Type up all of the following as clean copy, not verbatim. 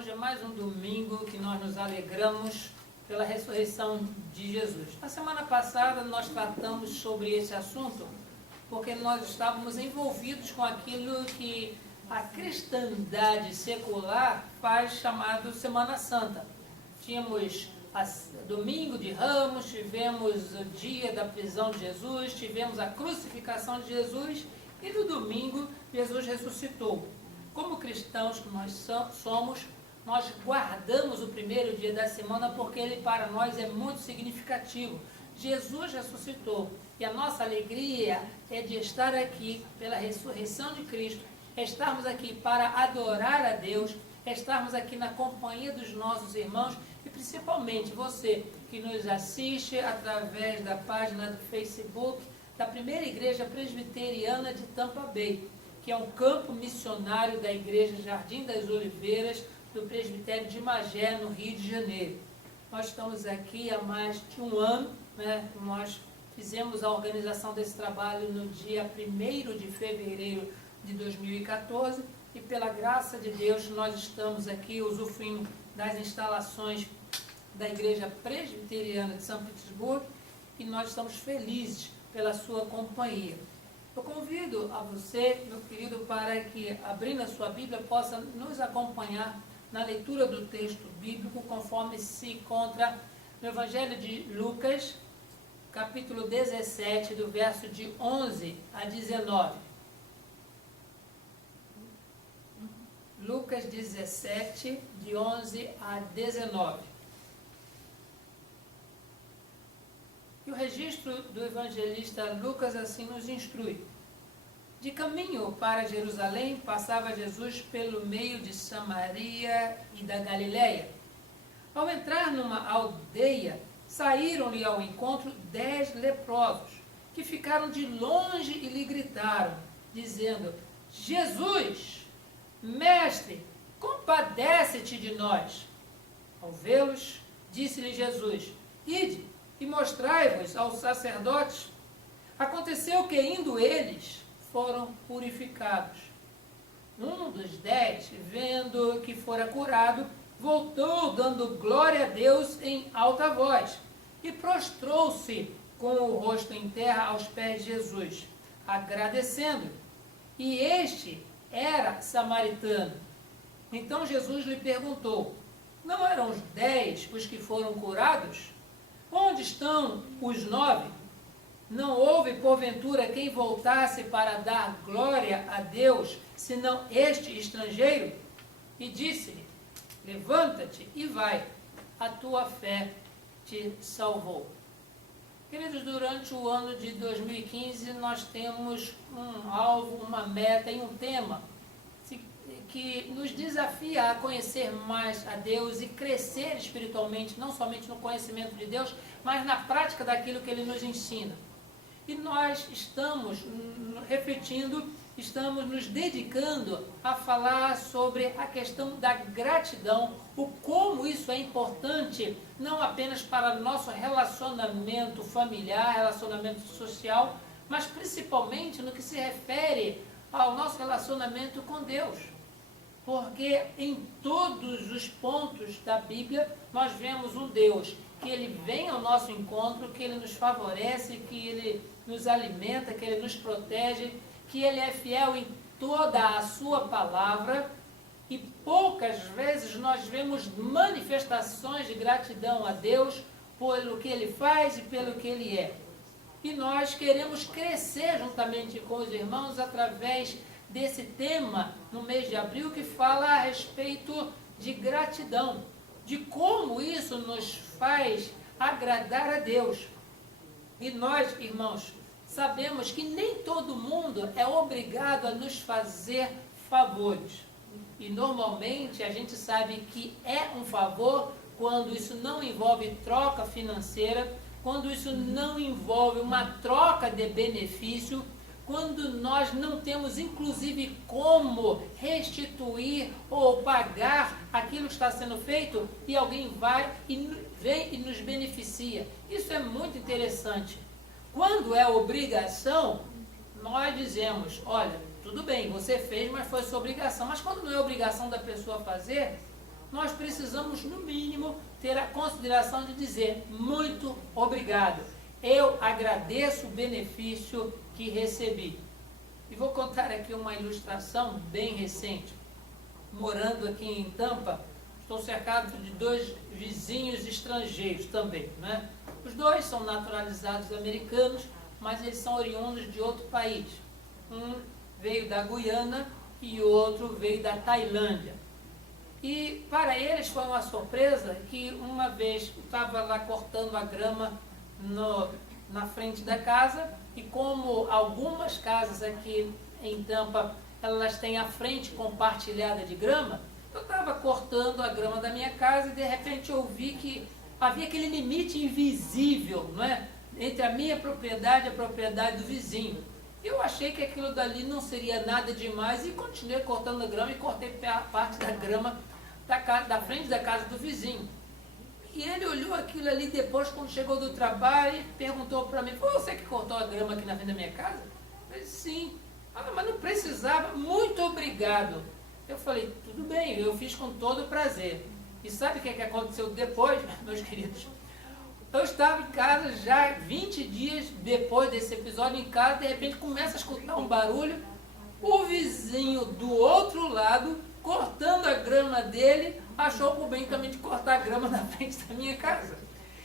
Hoje é mais um domingo que nós nos alegramos pela ressurreição de Jesus. Na semana passada nós tratamos sobre esse assunto porque nós estávamos envolvidos com aquilo que a cristandade secular faz chamado Semana Santa. Tínhamos domingo de Ramos, tivemos o dia da prisão de Jesus, tivemos a crucificação de Jesus e no domingo Jesus ressuscitou. Como cristãos que nós somos, nós guardamos o primeiro dia da semana porque ele para nós é muito significativo. Jesus ressuscitou e a nossa alegria é de estar aqui pela ressurreição de Cristo, estarmos aqui para adorar a Deus, estarmos aqui na companhia dos nossos irmãos e principalmente você que nos assiste através da página do Facebook da Primeira Igreja Presbiteriana de Tampa Bay, que é um campo missionário da Igreja Jardim das Oliveiras, do Presbitério de Magé, no Rio de Janeiro. Nós estamos aqui há mais de um ano, né? Nós fizemos a organização desse trabalho no dia 1º de fevereiro de 2014 e pela graça de Deus nós estamos aqui usufruindo das instalações da Igreja Presbiteriana de São Petersburgo e nós estamos felizes pela sua companhia. Eu convido a você, meu querido, para que, abrindo a sua Bíblia, possa nos acompanhar na leitura do texto bíblico, conforme se encontra no Evangelho de Lucas, capítulo 17, do verso de 11 a 19. Lucas 17, de 11 a 19. E o registro do evangelista Lucas assim nos instrui. De caminho para Jerusalém, passava Jesus pelo meio de Samaria e da Galileia. Ao entrar numa aldeia, saíram-lhe ao encontro 10 leprosos, que ficaram de longe e lhe gritaram, dizendo: Jesus, mestre, compadece-te de nós. Ao vê-los, disse-lhe Jesus: Ide e mostrai-vos aos sacerdotes. Aconteceu que, indo eles, foram purificados. Um dos 10, vendo que fora curado, voltou dando glória a Deus em alta voz e prostrou-se com o rosto em terra aos pés de Jesus, agradecendo. E este era samaritano. Então Jesus lhe perguntou: não eram os 10 os que foram curados? Onde estão os 9? Não houve, porventura, quem voltasse para dar glória a Deus, senão este estrangeiro? E disse-lhe: levanta-te e vai, a tua fé te salvou. Queridos, durante o ano de 2015, nós temos um alvo, uma meta e um tema que nos desafia a conhecer mais a Deus e crescer espiritualmente, não somente no conhecimento de Deus, mas na prática daquilo que Ele nos ensina. E nós estamos refletindo, estamos nos dedicando a falar sobre a questão da gratidão, o como isso é importante, não apenas para o nosso relacionamento familiar, relacionamento social, mas principalmente no que se refere ao nosso relacionamento com Deus. Porque em todos os pontos da Bíblia nós vemos um Deus que Ele vem ao nosso encontro, que Ele nos favorece, que Ele nos alimenta, que Ele nos protege, que Ele é fiel em toda a sua palavra e poucas vezes nós vemos manifestações de gratidão a Deus pelo que Ele faz e pelo que Ele é. E nós queremos crescer juntamente com os irmãos através desse tema no mês de abril que fala a respeito de gratidão, de como isso nos faz agradar a Deus. E nós, irmãos, sabemos que nem todo mundo é obrigado a nos fazer favores. E normalmente a gente sabe que é um favor quando isso não envolve troca financeira, quando isso não envolve uma troca de benefício, quando nós não temos inclusive como restituir ou pagar aquilo que está sendo feito e alguém vai e vem e nos beneficia. Isso é muito interessante. Quando é obrigação, nós dizemos: olha, tudo bem, você fez, mas foi sua obrigação. Mas quando não é obrigação da pessoa fazer, nós precisamos, no mínimo, ter a consideração de dizer muito obrigado. Eu agradeço o benefício que recebi. E vou contar aqui uma ilustração bem recente. Morando aqui em Tampa, estou cercado de 2 vizinhos estrangeiros também, né? Os 2 são naturalizados americanos, mas eles são oriundos de outro país. Um veio da Guiana e o outro veio da Tailândia. E para eles foi uma surpresa que uma vez eu estava lá cortando a grama na frente da casa, e como algumas casas aqui em Tampa, elas têm a frente compartilhada de grama, eu estava cortando a grama da minha casa e de repente eu vi que havia aquele limite invisível, não é? Entre a minha propriedade e a propriedade do vizinho. Eu achei que aquilo dali não seria nada demais e continuei cortando a grama e cortei parte da grama da frente da casa do vizinho. E ele olhou aquilo ali depois, quando chegou do trabalho, e perguntou para mim: foi você que cortou a grama aqui na frente da minha casa? Eu falei: sim. Mas não precisava, muito obrigado. Eu falei: tudo bem, eu fiz com todo prazer. E sabe o que aconteceu depois, meus queridos? Eu estava em casa já 20 dias depois desse episódio em casa, de repente começa a escutar um barulho, o vizinho do outro lado, cortando a grama dele, achou por bem também de cortar a grama na frente da minha casa.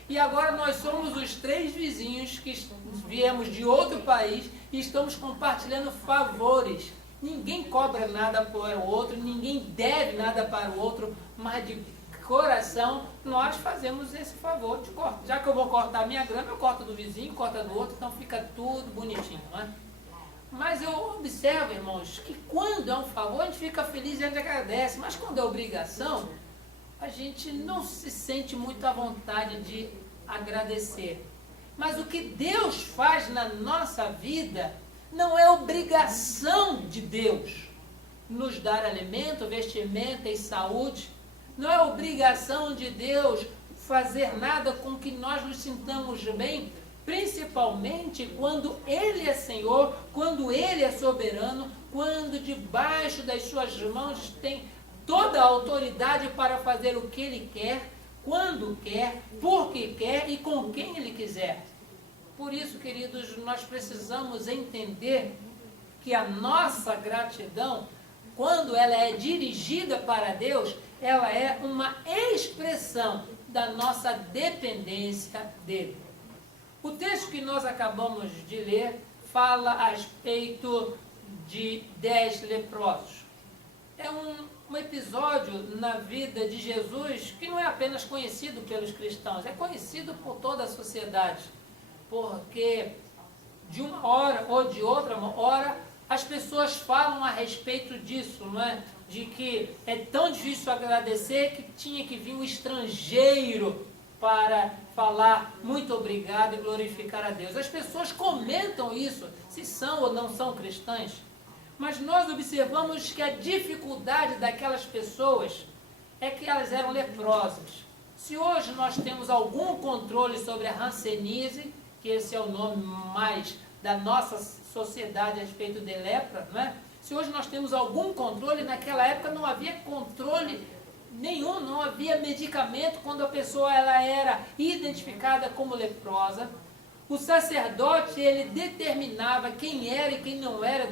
E agora nós somos os 3 vizinhos que viemos de outro país e estamos compartilhando favores. Ninguém cobra nada para o outro, ninguém deve nada para o outro, mas de coração nós fazemos esse favor de cortar. Já que eu vou cortar a minha grama, eu corto do vizinho, corta do outro, então fica tudo bonitinho, não é? Mas eu observo, irmãos, que quando é um favor, a gente fica feliz e a gente agradece. Mas quando é obrigação, a gente não se sente muito à vontade de agradecer. Mas o que Deus faz na nossa vida não é obrigação de Deus nos dar alimento, vestimenta e saúde. Não é obrigação de Deus fazer nada com que nós nos sintamos bem, principalmente quando Ele é Senhor, quando Ele é soberano, quando debaixo das suas mãos tem toda a autoridade para fazer o que Ele quer, quando quer, porque quer e com quem Ele quiser. Por isso, queridos, nós precisamos entender que a nossa gratidão, quando ela é dirigida para Deus, ela é uma expressão da nossa dependência dEle. O texto que nós acabamos de ler fala a respeito de 10 leprosos. É um episódio na vida de Jesus que não é apenas conhecido pelos cristãos, é conhecido por toda a sociedade, porque de uma hora ou de outra hora as pessoas falam a respeito disso, não é? De que é tão difícil agradecer que tinha que vir um estrangeiro para falar muito obrigado e glorificar a Deus. As pessoas comentam isso, se são ou não são cristãs, mas nós observamos que a dificuldade daquelas pessoas é que elas eram leprosas. Se hoje nós temos algum controle sobre a hanseníase, que esse é o nome mais da nossa sociedade a respeito de lepra, não é? Se hoje nós temos algum controle, naquela época não havia controle nenhum, não havia medicamento quando a pessoa ela era identificada como leprosa. O sacerdote, ele determinava quem era e quem não era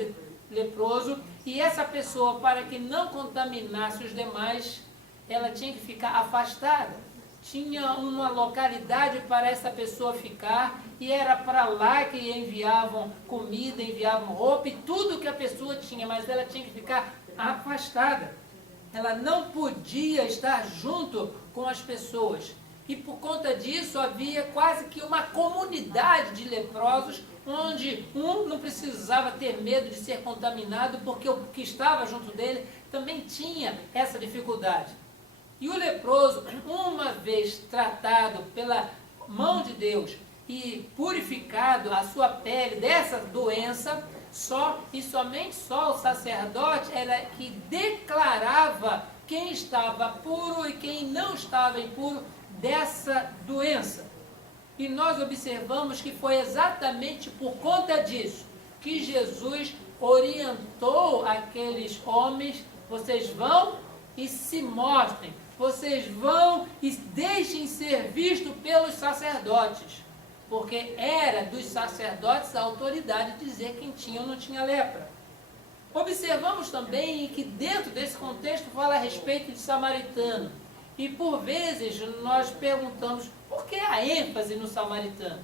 leproso, e essa pessoa, para que não contaminasse os demais, ela tinha que ficar afastada. Tinha uma localidade para essa pessoa ficar, e era para lá que enviavam comida, enviavam roupa e tudo que a pessoa tinha, mas ela tinha que ficar afastada. Ela não podia estar junto com as pessoas. E por conta disso havia quase que uma comunidade de leprosos, onde um não precisava ter medo de ser contaminado, porque o que estava junto dele também tinha essa dificuldade. E o leproso, uma vez tratado pela mão de Deus e purificado a sua pele dessa doença, só e somente só o sacerdote era que declarava quem estava puro e quem não estava impuro dessa doença. E nós observamos que foi exatamente por conta disso que Jesus orientou aqueles homens: vocês vão e se mostrem, vocês vão e deixem ser visto pelos sacerdotes, porque era dos sacerdotes a autoridade de dizer quem tinha ou não tinha lepra. Observamos também que dentro desse contexto fala a respeito de samaritano. E por vezes nós perguntamos, por que a ênfase no samaritano?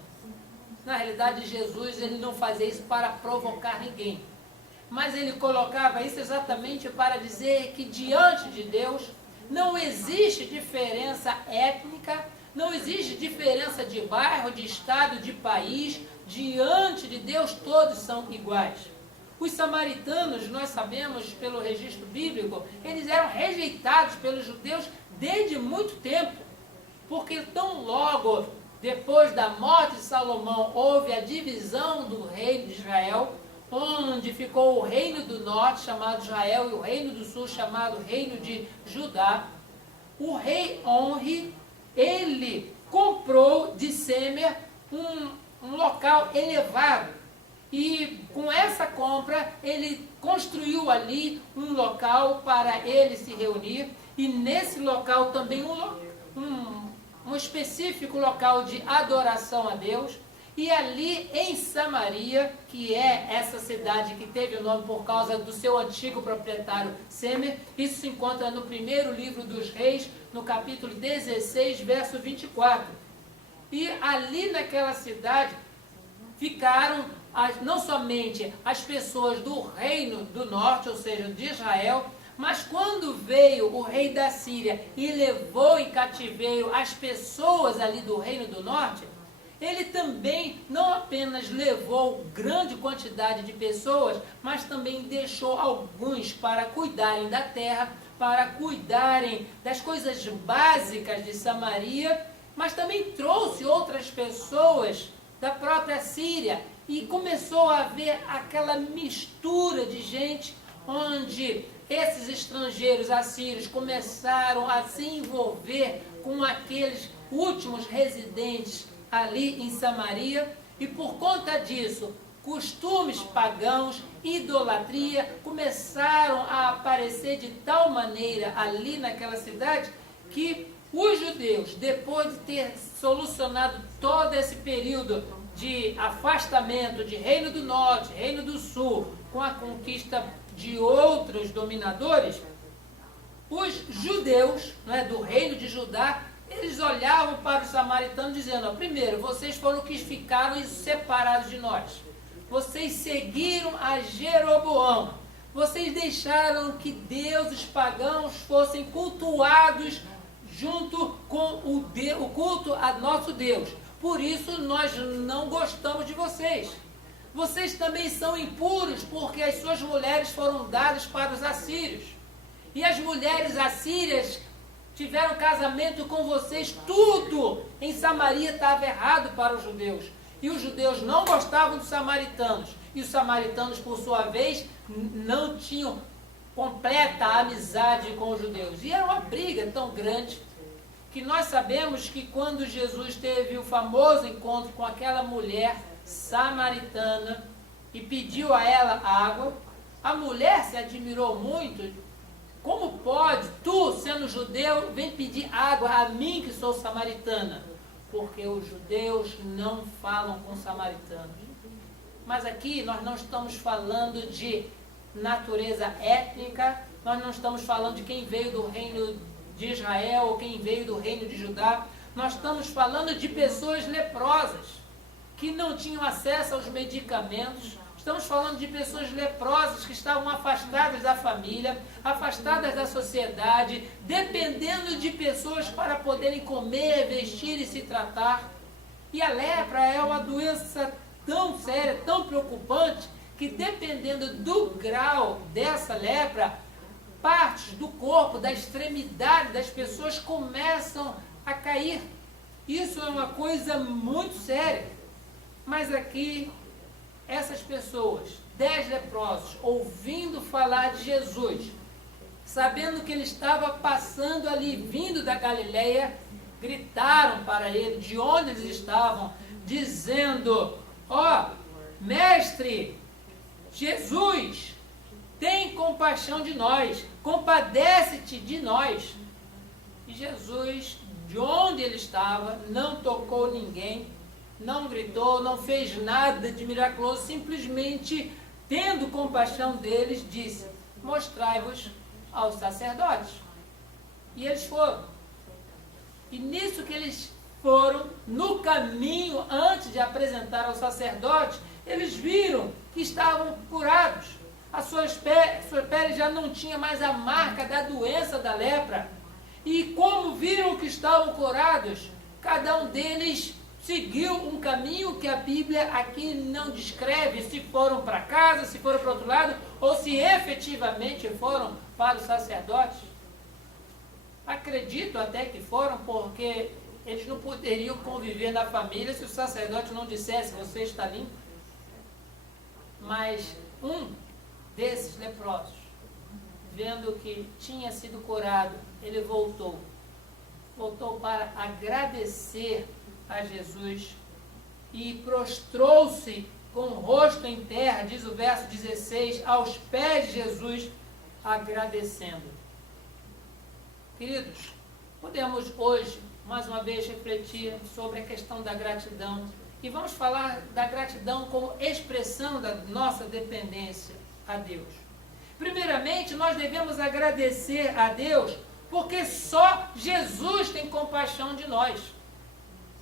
Na realidade, Jesus ele não fazia isso para provocar ninguém. Mas ele colocava isso exatamente para dizer que diante de Deus não existe diferença étnica, não existe diferença de bairro, de estado, de país. Diante de Deus todos são iguais. Os samaritanos, nós sabemos pelo registro bíblico, eles eram rejeitados pelos judeus desde muito tempo, porque tão logo depois da morte de Salomão houve a divisão do reino de Israel, onde ficou o reino do norte chamado Israel e o reino do sul chamado reino de Judá. O rei Onri, ele comprou de Semer um local elevado. E com essa compra, ele construiu ali um local para ele se reunir. E nesse local também um específico local de adoração a Deus. E ali em Samaria, que é essa cidade que teve o nome por causa do seu antigo proprietário Semer, isso se encontra no primeiro livro dos Reis, no capítulo 16, verso 24. E ali naquela cidade ficaram não somente as pessoas do reino do norte, ou seja, de Israel, mas quando veio o rei da Síria e levou em cativeiro as pessoas ali do reino do norte, ele também não apenas levou grande quantidade de pessoas, mas também deixou alguns para cuidarem da terra, para cuidarem das coisas básicas de Samaria, mas também trouxe outras pessoas da própria Síria. E começou a haver aquela mistura de gente, onde esses estrangeiros assírios começaram a se envolver com aqueles últimos residentes ali em Samaria. E por conta disso, costumes pagãos, idolatria, começaram a aparecer de tal maneira ali naquela cidade, que os judeus, depois de ter solucionado todo esse período de afastamento de Reino do Norte, Reino do Sul, com a conquista de outros dominadores, os judeus, do reino de Judá, eles olhavam para os samaritanos dizendo, primeiro, vocês foram que ficaram separados de nós. Vocês seguiram a Jeroboão. Vocês deixaram que deuses pagãos fossem cultuados junto com o culto a nosso Deus. Por isso nós não gostamos de vocês. Vocês também são impuros, porque as suas mulheres foram dadas para os assírios. E as mulheres assírias tiveram casamento com vocês. Tudo em Samaria estava errado para os judeus. E os judeus não gostavam dos samaritanos. E os samaritanos, por sua vez, não tinham completa amizade com os judeus. E era uma briga tão grande que nós sabemos que quando Jesus teve o famoso encontro com aquela mulher samaritana e pediu a ela água, a mulher se admirou muito. Como pode, tu, sendo judeu, vem pedir água a mim que sou samaritana? Porque os judeus não falam com samaritanos. Mas aqui nós não estamos falando de natureza étnica, nós não estamos falando de quem veio do reino de Israel ou quem veio do reino de Judá. Nós estamos falando de pessoas leprosas, que não tinham acesso aos medicamentos. Estamos falando de pessoas leprosas que estavam afastadas da família, afastadas da sociedade, dependendo de pessoas para poderem comer, vestir e se tratar. E a lepra é uma doença tão séria, tão preocupante, que dependendo do grau dessa lepra, partes do corpo, da extremidade das pessoas começam a cair. Isso é uma coisa muito séria. Mas aqui, essas pessoas, 10 leprosos, ouvindo falar de Jesus, sabendo que ele estava passando ali, vindo da Galileia, gritaram para ele de onde eles estavam, dizendo, mestre, Jesus, tem compaixão de nós, compadece-te de nós. E onde ele estava, não tocou ninguém, não gritou, não fez nada de miraculoso, simplesmente, tendo compaixão deles, disse: mostrai-vos aos sacerdotes. E eles foram. E nisso que eles foram, no caminho, antes de apresentar aos sacerdotes, eles viram que estavam curados. As suas peles já não tinha mais a marca da doença da lepra. E como viram que estavam curados, cada um deles seguiu um caminho que a Bíblia aqui não descreve, se foram para casa, se foram para outro lado, ou se efetivamente foram para os sacerdotes. Acredito até que foram, porque eles não poderiam conviver na família se o sacerdote não dissesse: você está limpo. Mas um desses leprosos, vendo que tinha sido curado, ele voltou para agradecer a Jesus e prostrou-se com o rosto em terra, diz o verso 16, aos pés de Jesus, agradecendo. Queridos, podemos hoje, mais uma vez, refletir sobre a questão da gratidão. E vamos falar da gratidão como expressão da nossa dependência a Deus. Primeiramente, nós devemos agradecer a Deus porque só Jesus tem compaixão de nós.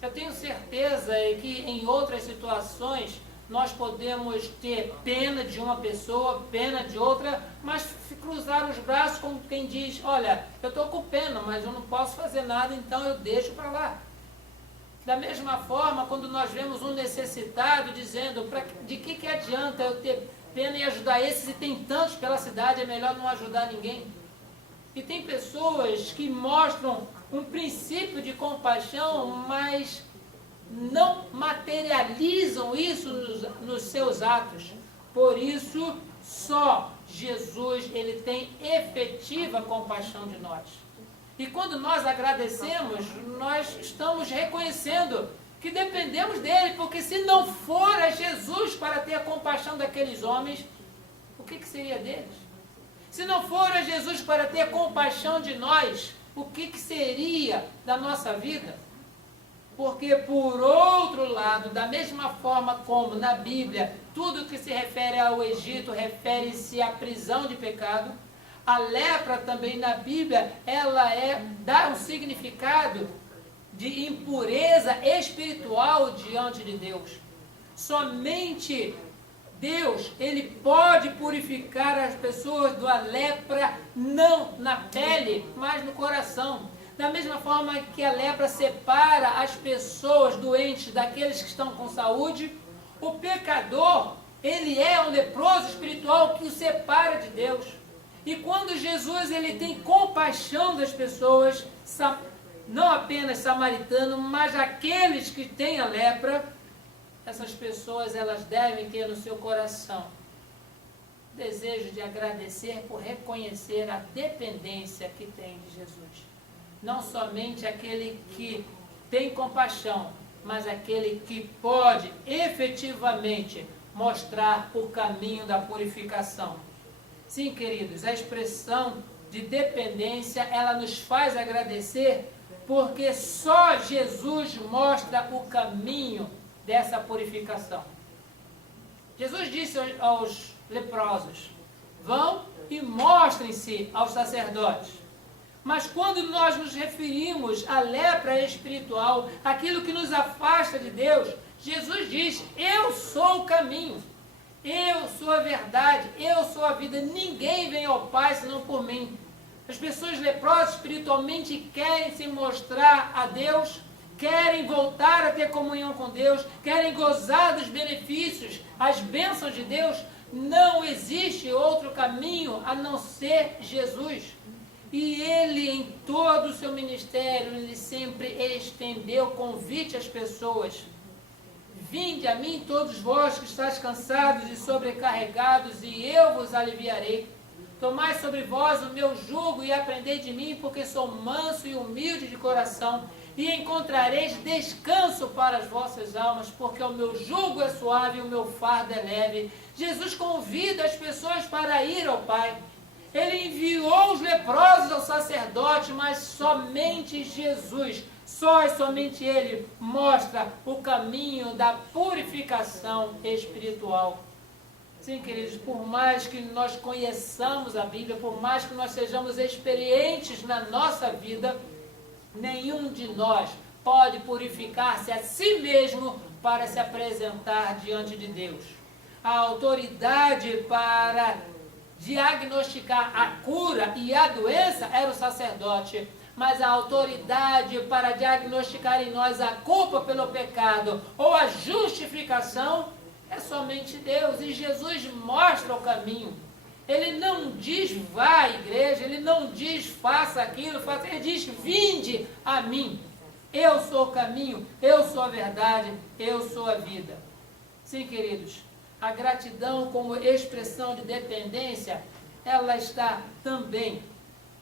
Eu tenho certeza que em outras situações nós podemos ter pena de uma pessoa, pena de outra, mas cruzar os braços como quem diz: olha, eu estou com pena, mas eu não posso fazer nada, então eu deixo para lá. Da mesma forma, quando nós vemos um necessitado dizendo: de que adianta eu ter pena e ajudar esses, e tem tantos pela cidade, é melhor não ajudar ninguém. E tem pessoas que mostram um princípio de compaixão, mas não materializam isso nos seus atos. Por isso, só Jesus, ele tem efetiva compaixão de nós. E quando nós agradecemos, nós estamos reconhecendo que dependemos dele, porque se não for a Jesus para ter a compaixão daqueles homens, o que seria deles? Se não for a Jesus para ter compaixão de nós, o que seria da nossa vida? Porque, por outro lado, da mesma forma como na Bíblia, tudo que se refere ao Egito refere-se à prisão de pecado, a lepra também na Bíblia, ela dá um significado de impureza espiritual diante de Deus. Somente Deus, ele pode purificar as pessoas da lepra, não na pele, mas no coração. Da mesma forma que a lepra separa as pessoas doentes daqueles que estão com saúde, o pecador, ele é um leproso espiritual que o separa de Deus. E quando Jesus, ele tem compaixão das pessoas, não apenas samaritano, mas aqueles que têm a lepra, essas pessoas, elas devem ter no seu coração desejo de agradecer por reconhecer a dependência que tem de Jesus. Não somente aquele que tem compaixão, mas aquele que pode efetivamente mostrar o caminho da purificação. Sim, queridos, a expressão de dependência, ela nos faz agradecer, porque só Jesus mostra o caminho dessa purificação. Jesus disse aos leprosos: vão e mostrem-se aos sacerdotes. Mas quando nós nos referimos à lepra espiritual, aquilo que nos afasta de Deus, Jesus diz: eu sou o caminho, eu sou a verdade, eu sou a vida, ninguém vem ao Pai senão por mim. As pessoas leprosas espiritualmente querem se mostrar a Deus, querem voltar a ter comunhão com Deus, querem gozar dos benefícios, as bênçãos de Deus. Não existe outro caminho a não ser Jesus. E ele, em todo o seu ministério, ele sempre estendeu convite às pessoas: vinde a mim todos vós que estáis cansados e sobrecarregados, e eu vos aliviarei. Tomai sobre vós o meu jugo e aprendei de mim, porque sou manso e humilde de coração, e encontrareis descanso para as vossas almas, porque o meu jugo é suave e o meu fardo é leve. Jesus convida as pessoas para ir ao Pai. Ele enviou os leprosos ao sacerdote, mas somente Jesus, só e somente Ele mostra o caminho da purificação espiritual. Sim, queridos, por mais que nós conheçamos a Bíblia, por mais que nós sejamos experientes na nossa vida, nenhum de nós pode purificar-se a si mesmo para se apresentar diante de Deus. A autoridade para diagnosticar a cura e a doença era o sacerdote, mas a autoridade para diagnosticar em nós a culpa pelo pecado ou a justificação é somente Deus. E Jesus mostra o caminho. Ele não diz vá à igreja, ele não diz faça aquilo, ele diz vinde a mim. Eu sou o caminho, eu sou a verdade, eu sou a vida. Sim, queridos, a gratidão como expressão de dependência, ela está também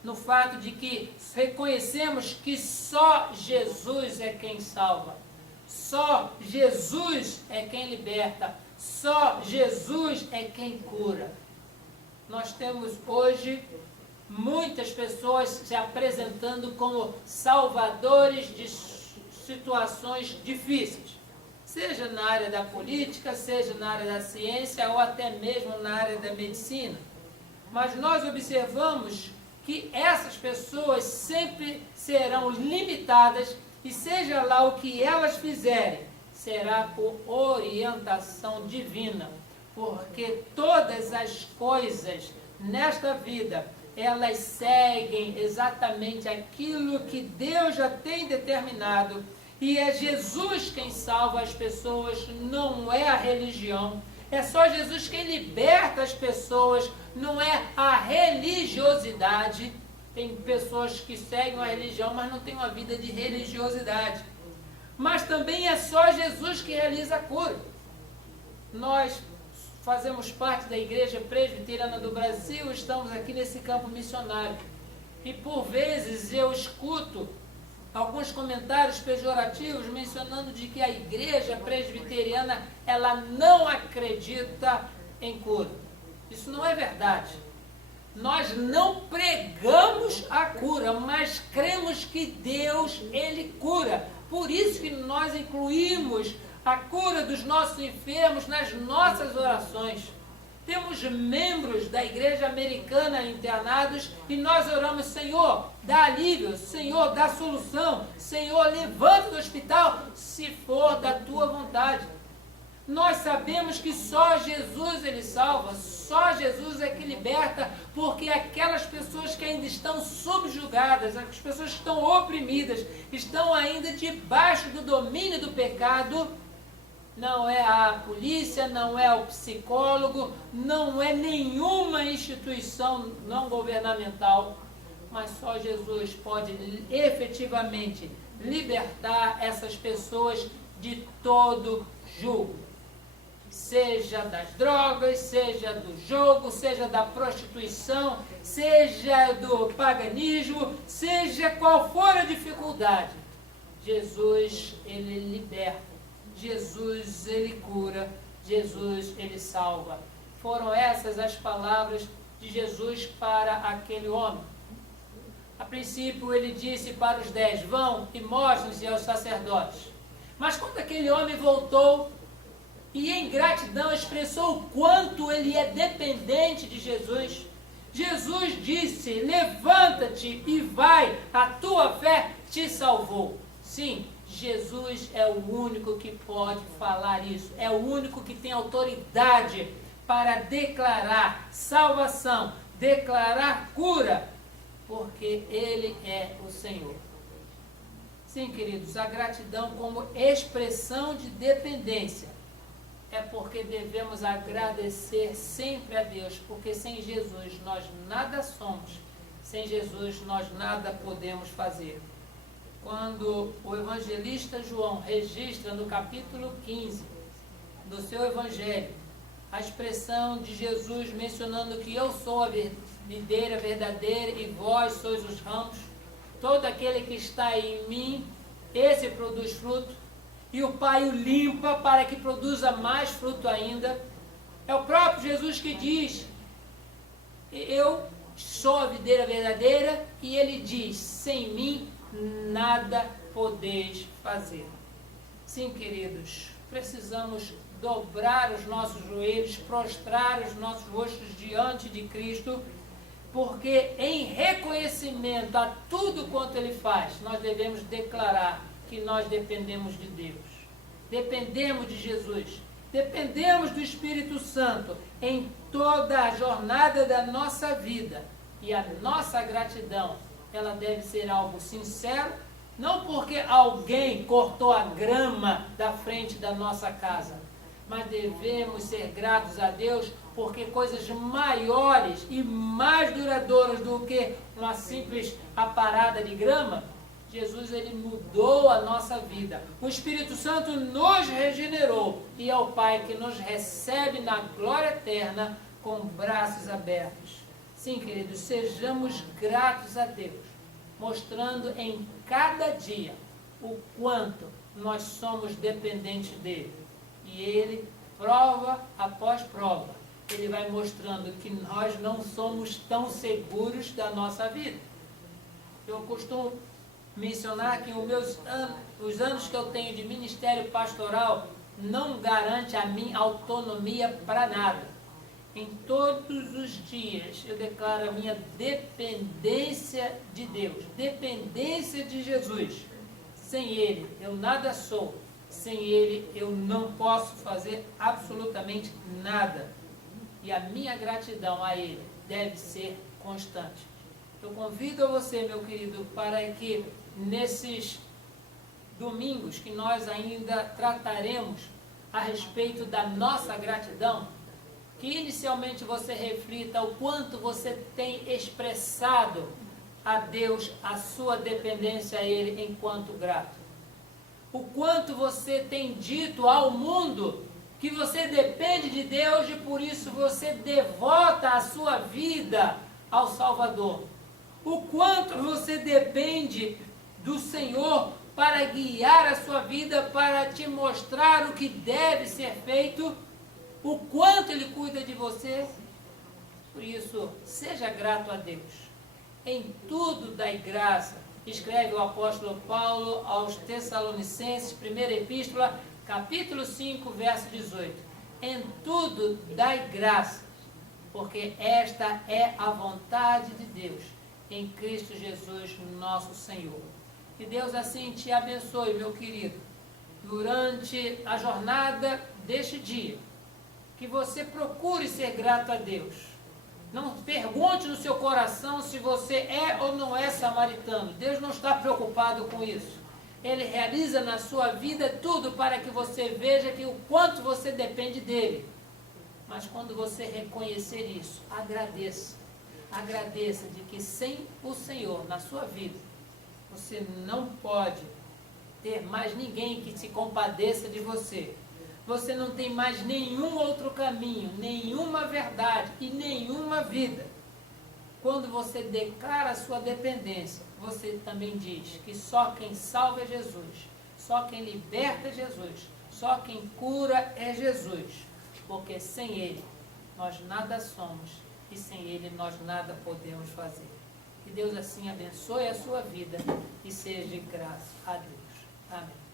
no fato de que reconhecemos que só Jesus é quem salva, só Jesus é quem liberta, só Jesus é quem cura. Nós temos hoje muitas pessoas se apresentando como salvadores de situações difíceis, seja na área da política, seja na área da ciência ou até mesmo na área da medicina. Mas nós observamos que essas pessoas sempre serão limitadas e seja lá o que elas fizerem, será por orientação divina, porque todas as coisas nesta vida, elas seguem exatamente aquilo que Deus já tem determinado, e é Jesus quem salva as pessoas, não é a religião. É só Jesus quem liberta as pessoas, não é a religiosidade. Tem pessoas que seguem a religião, mas não têm uma vida de religiosidade. Mas também é só Jesus que realiza a cura. Nós fazemos parte da Igreja Presbiteriana do Brasil, estamos aqui nesse campo missionário. E por vezes eu escuto alguns comentários pejorativos mencionando de que a Igreja Presbiteriana ela não acredita em cura. Isso não é verdade. Nós não pregamos a cura, mas cremos que Deus, Ele cura. Por isso que nós incluímos a cura dos nossos enfermos nas nossas orações. Temos membros da igreja americana internados e nós oramos, Senhor, dá alívio, Senhor, dá solução, Senhor, levanta do hospital, se for da tua vontade. Nós sabemos que só Jesus Ele salva, só Jesus é que liberta, porque aquelas pessoas que ainda estão subjugadas, as pessoas que estão oprimidas, estão ainda debaixo do domínio do pecado, não é a polícia, não é o psicólogo, não é nenhuma instituição não governamental, mas só Jesus pode efetivamente libertar essas pessoas de todo jugo. Seja das drogas, seja do jogo, seja da prostituição, seja do paganismo, seja qual for a dificuldade, Jesus, Ele liberta. Jesus, Ele cura, Jesus, Ele salva. Foram essas as palavras de Jesus para aquele homem. A princípio, Ele disse para os 10, vão e mostrem-se aos sacerdotes. Mas quando aquele homem voltou e em gratidão expressou o quanto ele é dependente de Jesus, Jesus disse, levanta-te e vai, a tua fé te salvou. Sim, Jesus é o único que pode falar isso, é o único que tem autoridade para declarar salvação, declarar cura, porque Ele é o Senhor. Sim, queridos, a gratidão como expressão de dependência é porque devemos agradecer sempre a Deus, porque sem Jesus nós nada somos, sem Jesus nós nada podemos fazer. Quando o evangelista João registra no capítulo 15 do seu evangelho a expressão de Jesus mencionando que eu sou a videira verdadeira e vós sois os ramos, todo aquele que está em mim, esse produz fruto, e o Pai o limpa para que produza mais fruto ainda. É o próprio Jesus que diz, eu sou a videira verdadeira, e ele diz, sem mim nada podeis fazer. Sim, queridos, precisamos dobrar os nossos joelhos, prostrar os nossos rostos diante de Cristo, porque em reconhecimento a tudo quanto Ele faz, nós devemos declarar que nós dependemos de Deus, dependemos de Jesus, dependemos do Espírito Santo em toda a jornada da nossa vida. E a nossa gratidão, ela deve ser algo sincero, não porque alguém cortou a grama da frente da nossa casa, mas devemos ser gratos a Deus porque coisas maiores e mais duradouras do que uma simples aparada de grama, Jesus, ele mudou a nossa vida. O Espírito Santo nos regenerou e é o Pai que nos recebe na glória eterna com braços abertos. Sim, queridos, sejamos gratos a Deus, mostrando em cada dia o quanto nós somos dependentes dele. E ele, prova após prova, ele vai mostrando que nós não somos tão seguros da nossa vida. Eu costumo mencionar que os anos que eu tenho de ministério pastoral não garante a minha autonomia para nada. Em todos os dias eu declaro a minha dependência de Deus, dependência de Jesus. Sem Ele eu nada sou, sem Ele eu não posso fazer absolutamente nada. E a minha gratidão a Ele deve ser constante. Eu convido a você, meu querido, para que nesses domingos que nós ainda trataremos a respeito da nossa gratidão, que inicialmente você reflita o quanto você tem expressado a Deus a sua dependência a Ele enquanto grato. O quanto você tem dito ao mundo que você depende de Deus e por isso você devota a sua vida ao Salvador. O quanto você depende do Senhor para guiar a sua vida, para te mostrar o que deve ser feito, o quanto Ele cuida de você. Por isso, seja grato a Deus. Em tudo dai graça, escreve o apóstolo Paulo aos Tessalonicenses, primeira epístola, capítulo 5, verso 18. Em tudo dai graça, porque esta é a vontade de Deus, em Cristo Jesus, nosso Senhor. Que Deus assim te abençoe, meu querido, durante a jornada deste dia. Que você procure ser grato a Deus. Não pergunte no seu coração se você é ou não é samaritano. Deus não está preocupado com isso. Ele realiza na sua vida tudo para que você veja que o quanto você depende dele. Mas quando você reconhecer isso, agradeça. Agradeça de que sem o Senhor na sua vida, você não pode ter mais ninguém que se compadeça de você. Você não tem mais nenhum outro caminho, nenhuma verdade e nenhuma vida. Quando você declara a sua dependência, você também diz que só quem salva é Jesus, só quem liberta é Jesus, só quem cura é Jesus, porque sem Ele nós nada somos e sem Ele nós nada podemos fazer. Que Deus assim abençoe a sua vida e seja de graça a Deus. Amém.